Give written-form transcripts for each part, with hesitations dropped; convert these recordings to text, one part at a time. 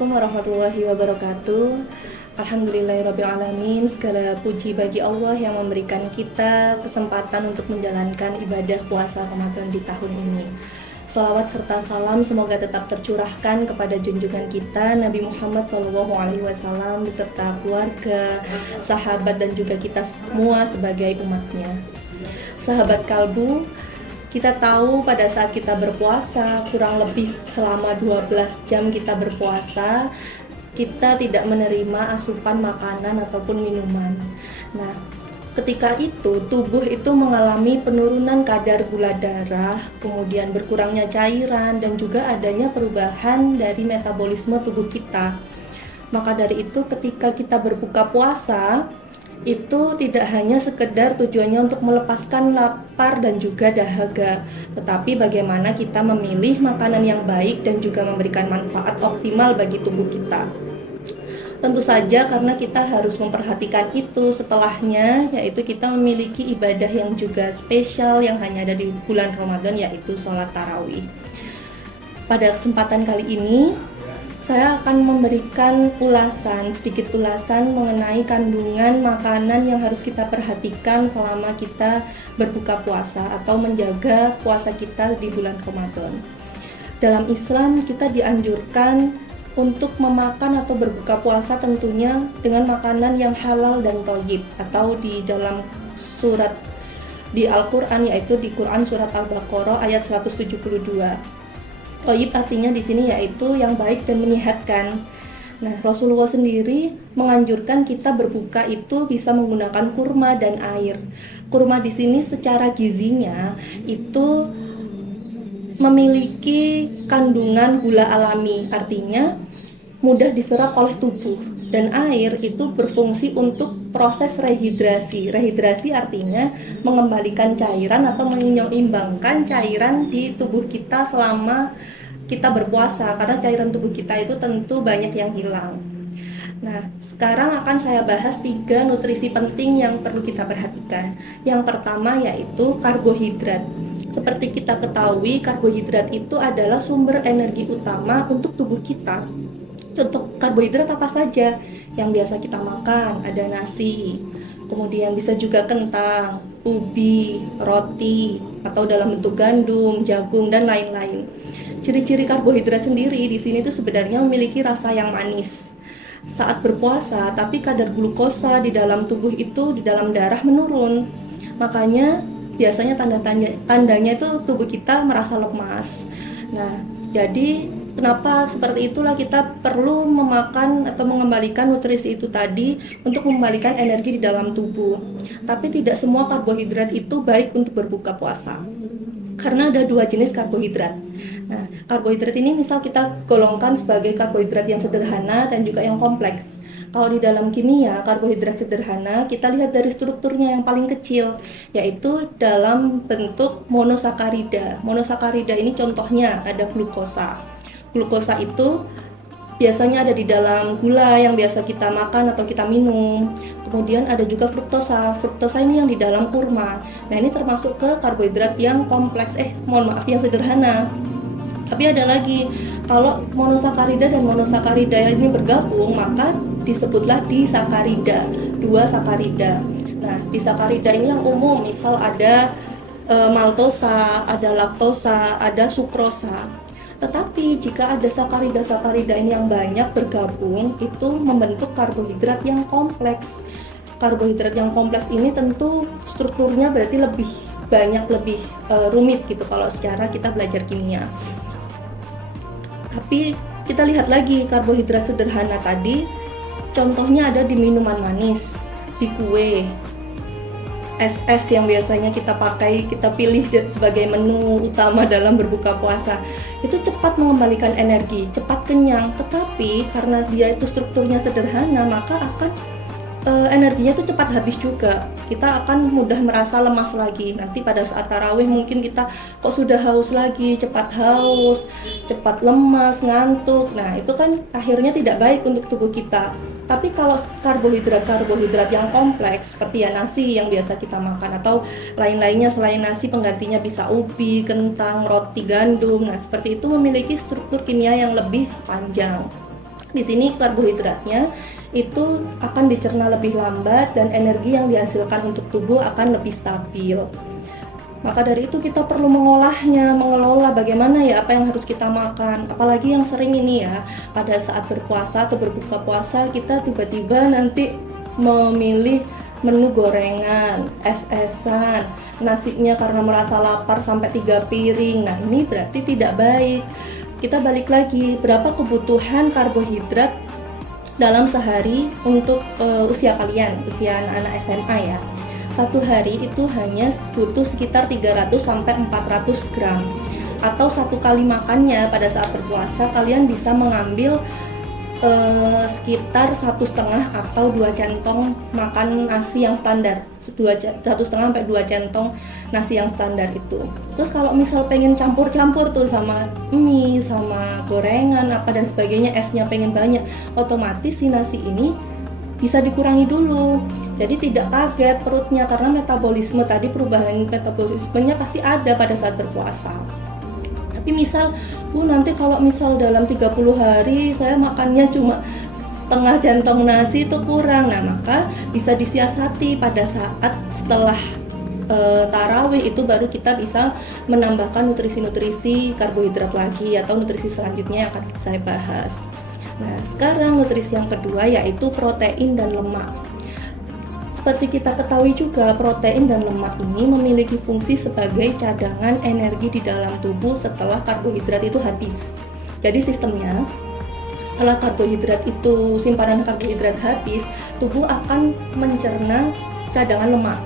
Assalamualaikum warahmatullahi wabarakatuh. Alhamdulillahirrabbilalamin. Segala puji bagi Allah yang memberikan kita kesempatan untuk menjalankan ibadah puasa Ramadan di tahun ini. Salawat serta salam semoga tetap tercurahkan kepada junjungan kita Nabi Muhammad SAW beserta keluarga, sahabat dan juga kita semua sebagai umatnya. Sahabat kalbu, kita tahu pada saat kita berpuasa, kurang lebih selama 12 jam kita berpuasa, kita tidak menerima asupan makanan ataupun minuman. Nah, ketika itu tubuh itu mengalami penurunan kadar gula darah, kemudian berkurangnya cairan dan juga adanya perubahan dari metabolisme tubuh kita. Maka dari itu ketika kita berbuka puasa, itu tidak hanya sekedar tujuannya untuk melepaskan lapar dan juga dahaga, tetapi bagaimana kita memilih makanan yang baik dan juga memberikan manfaat optimal bagi tubuh kita. Tentu saja karena kita harus memperhatikan itu setelahnya, yaitu kita memiliki ibadah yang juga spesial yang hanya ada di bulan Ramadan, yaitu sholat tarawih. Pada kesempatan kali ini saya akan memberikan sedikit ulasan mengenai kandungan makanan yang harus kita perhatikan selama kita berbuka puasa atau menjaga puasa kita di bulan Ramadan. Dalam Islam kita dianjurkan untuk memakan atau berbuka puasa tentunya dengan makanan yang halal dan thayyib, atau di dalam surat di Al-Quran, yaitu di Quran surat Al-Baqarah ayat 172. Thayyib artinya di sini yaitu yang baik dan menyehatkan. Nah, Rasulullah sendiri menganjurkan kita berbuka itu bisa menggunakan kurma dan air. Kurma di sini secara gizinya itu memiliki kandungan gula alami, artinya mudah diserap oleh tubuh. Dan air itu berfungsi untuk proses rehidrasi. Rehidrasi artinya mengembalikan cairan atau menyeimbangkan cairan di tubuh kita selama kita berpuasa, karena cairan tubuh kita itu tentu banyak yang hilang. Nah, sekarang akan saya bahas 3 nutrisi penting yang perlu kita perhatikan. Yang pertama yaitu karbohidrat. Seperti kita ketahui, karbohidrat itu adalah sumber energi utama untuk tubuh kita. Contoh karbohidrat apa saja yang biasa kita makan? Ada nasi, kemudian bisa juga kentang, ubi, roti, atau dalam bentuk gandum, jagung, dan lain-lain. Ciri-ciri karbohidrat sendiri di sini tuh sebenarnya memiliki rasa yang manis saat berpuasa, tapi kadar glukosa di dalam tubuh itu, di dalam darah menurun. Makanya biasanya tandanya itu tubuh kita merasa lemas. Nah, jadi kenapa seperti itulah kita perlu memakan atau mengembalikan nutrisi itu tadi untuk mengembalikan energi di dalam tubuh. Tapi tidak semua karbohidrat itu baik untuk berbuka puasa, karena ada 2 jenis karbohidrat. Nah, karbohidrat ini misal kita golongkan sebagai karbohidrat yang sederhana dan juga yang kompleks. Kalau di dalam kimia, karbohidrat sederhana kita lihat dari strukturnya yang paling kecil, yaitu dalam bentuk monosakarida. Monosakarida ini contohnya ada glukosa. Glukosa itu biasanya ada di dalam gula yang biasa kita makan atau kita minum. Kemudian ada juga fruktosa. Fruktosa ini yang di dalam kurma. Nah, ini termasuk ke karbohidrat yang kompleks, yang sederhana. Tapi ada lagi, kalau monosakarida dan monosakarida ini bergabung, maka disebutlah disakarida, 2 sakarida. Nah, disakarida ini yang umum, misal ada maltosa, ada laktosa, ada sukrosa. Tetapi jika ada sakarida-sakarida ini yang banyak bergabung, itu membentuk karbohidrat yang kompleks. Karbohidrat yang kompleks ini tentu strukturnya berarti lebih banyak, lebih rumit gitu kalau secara kita belajar kimia. Tapi kita lihat lagi karbohidrat sederhana tadi, contohnya ada di minuman manis, di kue, es yang biasanya kita pakai, kita pilih sebagai menu utama dalam berbuka puasa. Itu cepat mengembalikan energi, cepat kenyang, tetapi karena dia itu strukturnya sederhana, maka akan energinya itu cepat habis juga. Kita akan mudah merasa lemas lagi. Nanti pada saat tarawih mungkin kita kok sudah haus lagi, cepat haus, cepat lemas, ngantuk. Nah, itu kan akhirnya tidak baik untuk tubuh kita. Tapi kalau karbohidrat yang kompleks seperti ya nasi yang biasa kita makan atau lain-lainnya selain nasi, penggantinya bisa ubi, kentang, roti gandum. Nah, seperti itu memiliki struktur kimia yang lebih panjang. Di sini karbohidratnya itu akan dicerna lebih lambat dan energi yang dihasilkan untuk tubuh akan lebih stabil. Maka dari itu kita perlu mengolahnya, mengelola bagaimana ya apa yang harus kita makan. Apalagi yang sering ini ya, pada saat berpuasa atau berbuka puasa kita tiba-tiba nanti memilih menu gorengan, es-esan, nasinya karena merasa lapar sampai 3 piring. Nah, ini berarti tidak baik. Kita balik lagi, berapa kebutuhan karbohidrat dalam sehari untuk usia kalian, usia anak-anak SMA ya. Satu hari itu hanya butuh sekitar 300 sampai 400 gram. Atau satu kali makannya pada saat berpuasa kalian bisa mengambil sekitar 1,5 atau 2 centong makan nasi yang standar, 1,5 sampai 2 centong nasi yang standar itu. Terus kalau misal pengen campur-campur tuh sama mie, sama gorengan apa dan sebagainya, esnya pengen banyak, otomatis si nasi ini bisa dikurangi dulu. Jadi tidak kaget perutnya karena metabolisme tadi, perubahan metabolismenya pasti ada pada saat berpuasa. Tapi misal, Bu, nanti kalau misal dalam 30 hari saya makannya cuma setengah centong nasi itu kurang. Nah, maka bisa disiasati pada saat setelah tarawih itu baru kita bisa menambahkan nutrisi-nutrisi karbohidrat lagi atau nutrisi selanjutnya yang akan saya bahas. Nah, sekarang nutrisi yang kedua yaitu protein dan lemak. Seperti kita ketahui juga, protein dan lemak ini memiliki fungsi sebagai cadangan energi di dalam tubuh setelah karbohidrat itu habis. Jadi sistemnya, setelah karbohidrat itu, simpanan karbohidrat habis, tubuh akan mencerna cadangan lemak.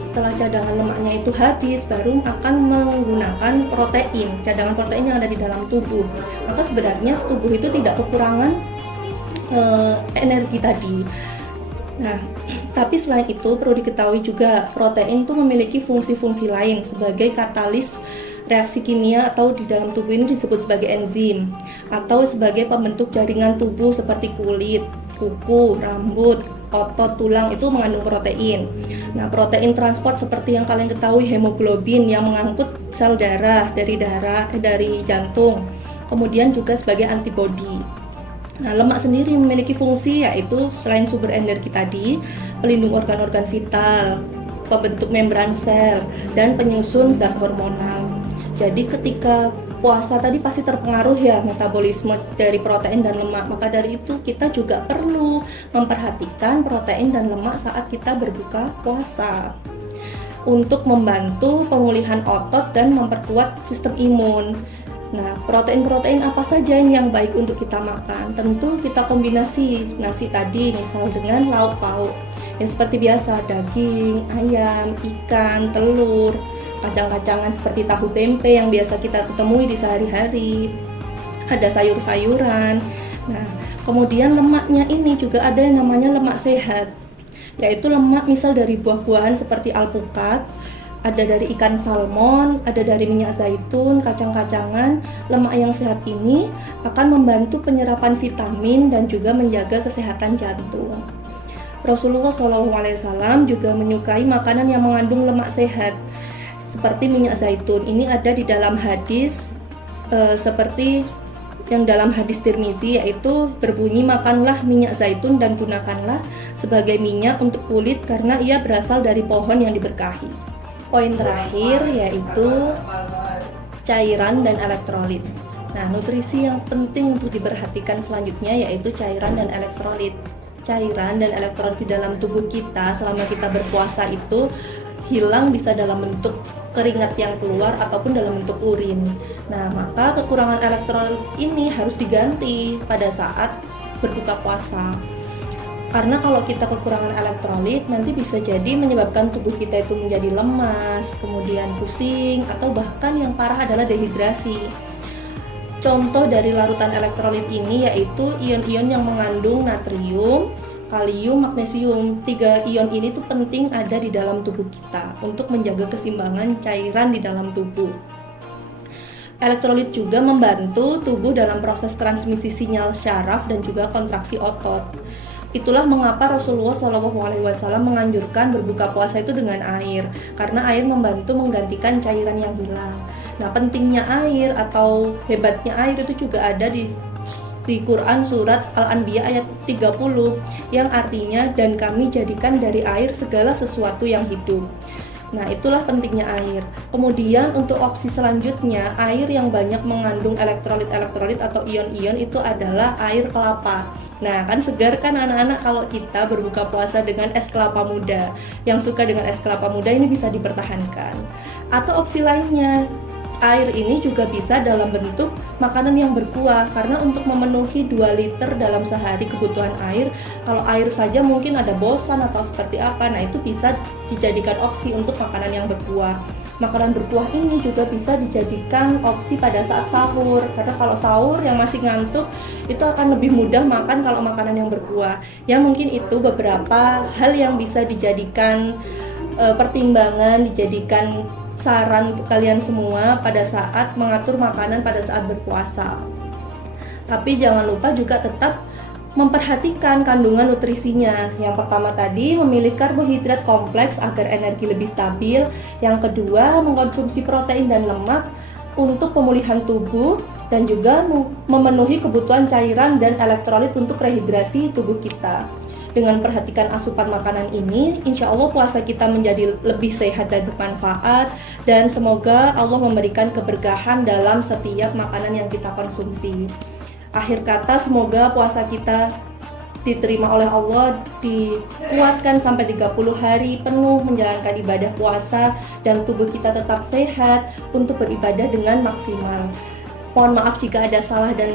Setelah cadangan lemaknya itu habis, baru akan menggunakan protein, cadangan protein yang ada di dalam tubuh. Maka sebenarnya tubuh itu tidak kekurangan energi tadi. Nah, tapi selain itu perlu diketahui juga protein itu memiliki fungsi-fungsi lain sebagai katalis reaksi kimia atau di dalam tubuh ini disebut sebagai enzim atau sebagai pembentuk jaringan tubuh seperti kulit, kuku, rambut, otot, tulang itu mengandung protein. Nah, protein transport seperti yang kalian ketahui hemoglobin yang mengangkut sel darah dari jantung. Kemudian juga sebagai antibodi. Nah, lemak sendiri memiliki fungsi yaitu selain sumber energi tadi, pelindung organ-organ vital, pembentuk membran sel, dan penyusun zat hormonal. Jadi ketika puasa tadi pasti terpengaruh ya metabolisme dari protein dan lemak. Maka dari itu kita juga perlu memperhatikan protein dan lemak saat kita berbuka puasa untuk membantu pemulihan otot dan memperkuat sistem imun. Nah, protein-protein apa saja yang baik untuk kita makan? Tentu kita kombinasi nasi tadi misal dengan lauk pauk. Ya seperti biasa, daging, ayam, ikan, telur, kacang-kacangan seperti tahu tempe yang biasa kita temui di sehari-hari. Ada sayur-sayuran. Nah, kemudian lemaknya ini juga ada yang namanya lemak sehat. Yaitu lemak misal dari buah-buahan seperti alpukat, ada dari ikan salmon, ada dari minyak zaitun, kacang-kacangan. Lemak yang sehat ini akan membantu penyerapan vitamin dan juga menjaga kesehatan jantung. Rasulullah SAW juga menyukai makanan yang mengandung lemak sehat seperti minyak zaitun. Ini ada di dalam hadis seperti yang dalam hadis Tirmizi, yaitu berbunyi, makanlah minyak zaitun dan gunakanlah sebagai minyak untuk kulit karena ia berasal dari pohon yang diberkahi. Poin terakhir yaitu cairan dan elektrolit. Nah, nutrisi yang penting untuk diperhatikan selanjutnya yaitu cairan dan elektrolit. Cairan dan elektrolit di dalam tubuh kita selama kita berpuasa itu hilang bisa dalam bentuk keringat yang keluar ataupun dalam bentuk urin. Nah, maka kekurangan elektrolit ini harus diganti pada saat berbuka puasa. Karena kalau kita kekurangan elektrolit nanti bisa jadi menyebabkan tubuh kita itu menjadi lemas, kemudian pusing, atau bahkan yang parah adalah dehidrasi. Contoh dari larutan elektrolit ini yaitu ion-ion yang mengandung natrium, kalium, magnesium. 3 ion ini tuh penting ada di dalam tubuh kita untuk menjaga keseimbangan cairan di dalam tubuh. Elektrolit juga membantu tubuh dalam proses transmisi sinyal syaraf dan juga kontraksi otot. Itulah mengapa Rasulullah SAW menganjurkan berbuka puasa itu dengan air, karena air membantu menggantikan cairan yang hilang. Nah, pentingnya air atau hebatnya air itu juga ada di di Quran surat Al-Anbiya ayat 30 yang artinya dan kami jadikan dari air segala sesuatu yang hidup. Nah, itulah pentingnya air. Kemudian untuk opsi selanjutnya, air yang banyak mengandung elektrolit atau ion-ion itu adalah air kelapa. Nah, kan segar kan anak-anak kalau kita berbuka puasa dengan es kelapa muda. Yang suka dengan es kelapa muda ini bisa dipertahankan. Atau opsi lainnya, air ini juga bisa dalam bentuk makanan yang berkuah, karena untuk memenuhi 2 liter dalam sehari kebutuhan air, kalau air saja mungkin ada bosan atau seperti apa. Nah, itu bisa dijadikan opsi untuk makanan yang berkuah. Makanan berkuah ini juga bisa dijadikan opsi pada saat sahur, karena kalau sahur yang masih ngantuk itu akan lebih mudah makan kalau makanan yang berkuah. Ya, mungkin itu beberapa hal yang bisa dijadikan pertimbangan, dijadikan saran untuk kalian semua pada saat mengatur makanan pada saat berpuasa. Tapi jangan lupa juga tetap memperhatikan kandungan nutrisinya. Yang pertama tadi, memilih karbohidrat kompleks agar energi lebih stabil. Yang kedua, mengkonsumsi protein dan lemak untuk pemulihan tubuh dan juga memenuhi kebutuhan cairan dan elektrolit untuk rehidrasi tubuh kita. Dengan perhatikan asupan makanan ini, insya Allah puasa kita menjadi lebih sehat dan bermanfaat, dan semoga Allah memberikan keberkahan dalam setiap makanan yang kita konsumsi. Akhir kata, semoga puasa kita diterima oleh Allah, dikuatkan sampai 30 hari penuh menjalankan ibadah puasa, dan tubuh kita tetap sehat untuk beribadah dengan maksimal. Mohon maaf jika ada salah dan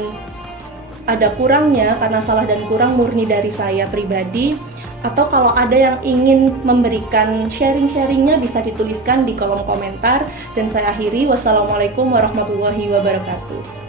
ada kurangnya, karena salah dan kurang murni dari saya pribadi. Atau kalau ada yang ingin memberikan sharing-sharingnya bisa dituliskan di kolom komentar. Dan saya akhiri, wassalamualaikum warahmatullahi wabarakatuh.